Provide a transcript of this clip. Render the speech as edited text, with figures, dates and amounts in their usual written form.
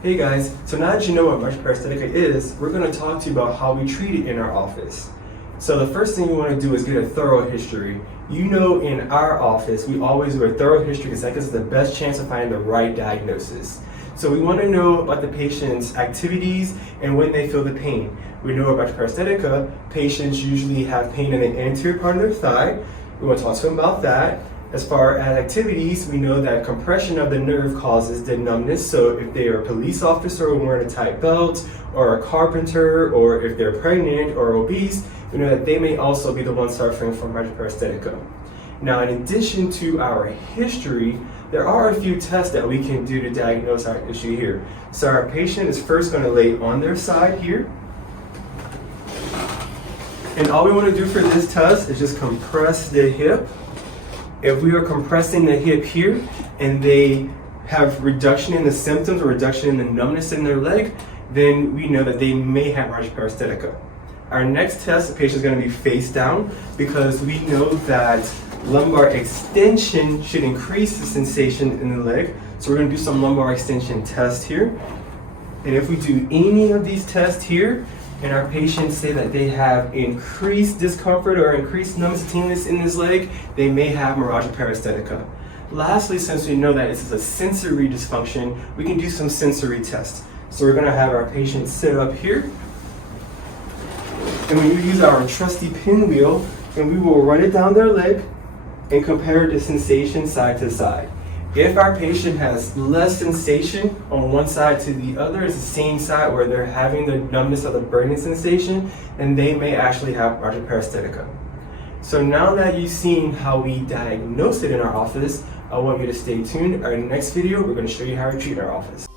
Hey guys, so now that you know what Meralgia Paresthetica is, we're going to talk to you about how we treat it in our office. So the first thing you want to do is get a thorough history. You know, in our office, we always do a thorough history because that gives us the best chance of finding the right diagnosis. So we want to know about the patient's activities and when they feel the pain. We know about Paresthetica, patients usually have pain in the anterior part of their thigh. We want to talk to them about that. As far as activities, we know that compression of the nerve causes the numbness. So if they are a police officer wearing a tight belt, or a carpenter, or if they're pregnant or obese, we know that they may also be the ones suffering from Meralgia Paresthetica. Now, in addition to our history, there are a few tests that we can do to diagnose our issue here. So our patient is first going to lay on their side here. And all we want to do for this test is just compress the hip. If we are compressing the hip here and they have reduction in the symptoms or reduction in the numbness in their leg, then we know that they may have Meralgia Paresthetica. Our next test, the patient is going to be face down because we know that lumbar extension should increase the sensation in the leg. So we're going to do some lumbar extension test here. And if we do any of these tests here, and our patients say that they have increased discomfort or increased numbness, tingling in this leg, they may have Meralgia Paresthetica. Lastly, since we know that this is a sensory dysfunction, we can do some sensory tests. So we're going to have our patient sit up here, and we use our trusty pinwheel, and we will run it down their leg and compare the sensation side to side. If our patient has less sensation on one side to the other, it's the same side where they're having the numbness or the burning sensation, then they may actually have Meralgia Paresthetica. So now that you've seen how we diagnose it in our office, I want you to stay tuned. Our next video, we're going to show you how we treat in our office.